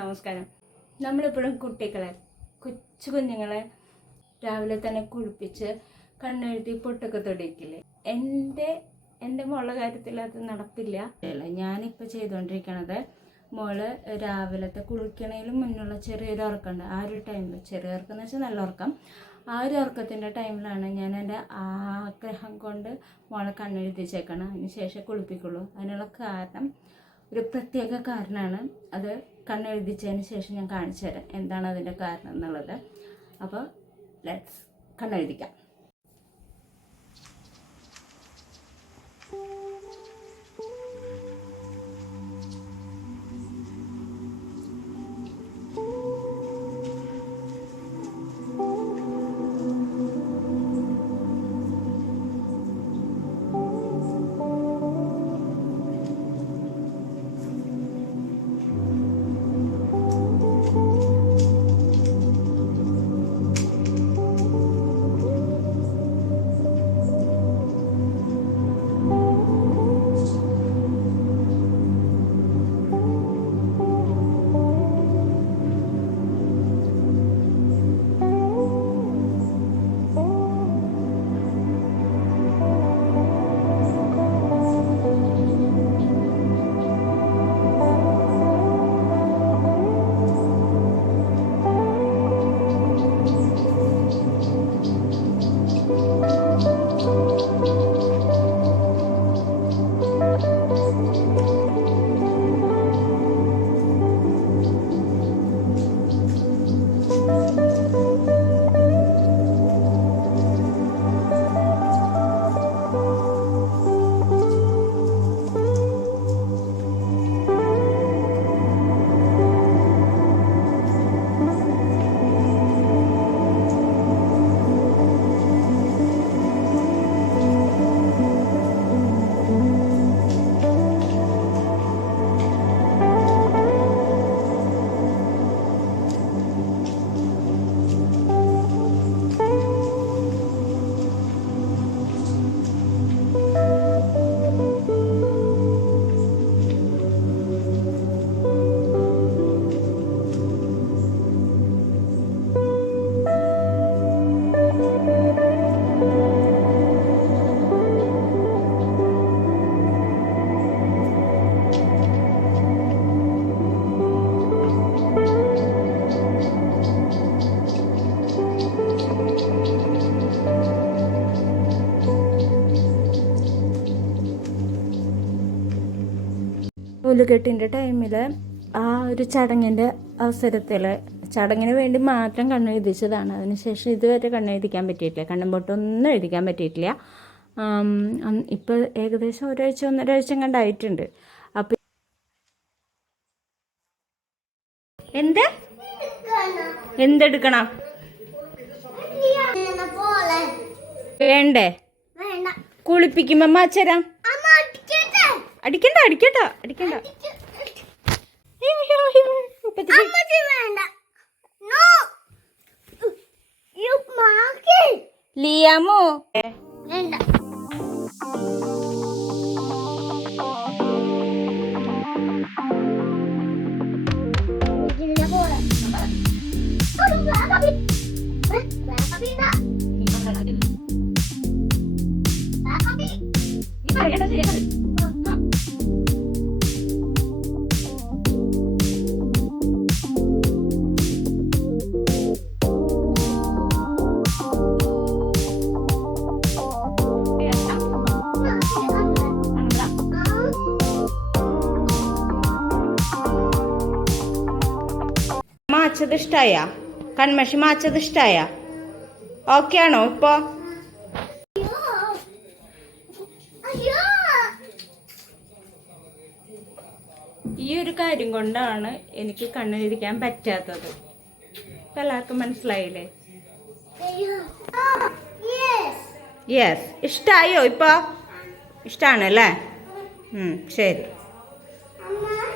നമസ്കാരം. നമ്മളിപ്പോഴും കൊച്ചു കുഞ്ഞുങ്ങളെ രാവിലെ തന്നെ കുളിപ്പിച്ച് കണ്ണെഴുതി പൊട്ടൊക്കെ തൊടിക്കില്ലേ. എൻ്റെ മോളുടെ കാര്യത്തിൽ അത് നടപ്പില്ല. ഞാനിപ്പോൾ ചെയ്തുകൊണ്ടിരിക്കണത് മോള് രാവിലത്തെ കുളിക്കണേലും മുന്നുള്ള ചെറിയൊരു ഉറക്കമുണ്ട്. ആ ഒരു ടൈമിൽ, ചെറിയ ഉറക്കം എന്ന് വെച്ചാൽ നല്ല ഉറക്കം, ആ ഒരു ഉറക്കത്തിൻ്റെ ടൈമിലാണ് ഞാൻ എൻ്റെ ആഗ്രഹം കൊണ്ട് മോളെ കണ്ണെഴുതിച്ചേക്കണം. അതിന് ശേഷം കുളിപ്പിക്കുള്ളൂ. അതിനുള്ള കാരണം, ഒരു പ്രത്യേക കാരണമാണ്. അത് കണ്ണെഴുതിച്ചതിന് ശേഷം ഞാൻ കാണിച്ചു തരാം എന്താണ് അതിൻ്റെ കാരണം എന്നുള്ളത്. അപ്പോൾ ലെറ്റ്സ് കണ്ണെഴുതിക്കാം. നൂലുകെട്ടിൻ്റെ ടൈമിൽ ആ ഒരു ചടങ്ങിൻ്റെ അവസരത്തിൽ ചടങ്ങിന് വേണ്ടി മാത്രം കണ്ണെഴുതിച്ചതാണ്. അതിനുശേഷം ഇതുവരെ കണ്ണെഴുതിക്കാൻ പറ്റിയിട്ടില്ല, കണ്ണും പൊട്ടൊന്നും എഴുതിക്കാൻ പറ്റിയിട്ടില്ല. ഇപ്പോൾ ഏകദേശം ഒന്നരാഴ്ച കണ്ടായിട്ടുണ്ട്. അപ്പം എന്തെടുക്കണം വേണ്ടേ? കുളിപ്പിക്കുമ്പോ മാച്ചരാം. അടിക്കണ്ട. ലിയാമോ മാച്ചത് ഇഷ്ടായ? കൺമഷി മാച്ചത് ഇഷ്ടായ? ഓക്കെ ആണോ ഇപ്പോ? ഈ ഒരു കാര്യം കൊണ്ടാണ് എനിക്ക് കണ്ണെഴുതിക്കാൻ പറ്റാത്തത്. എല്ലാവർക്കും മനസ്സിലായില്ലേ? യെസ്. ഇഷ്ടായോ ഇപ്പൊ? ഇഷ്ടാണല്ലേ? ശരി.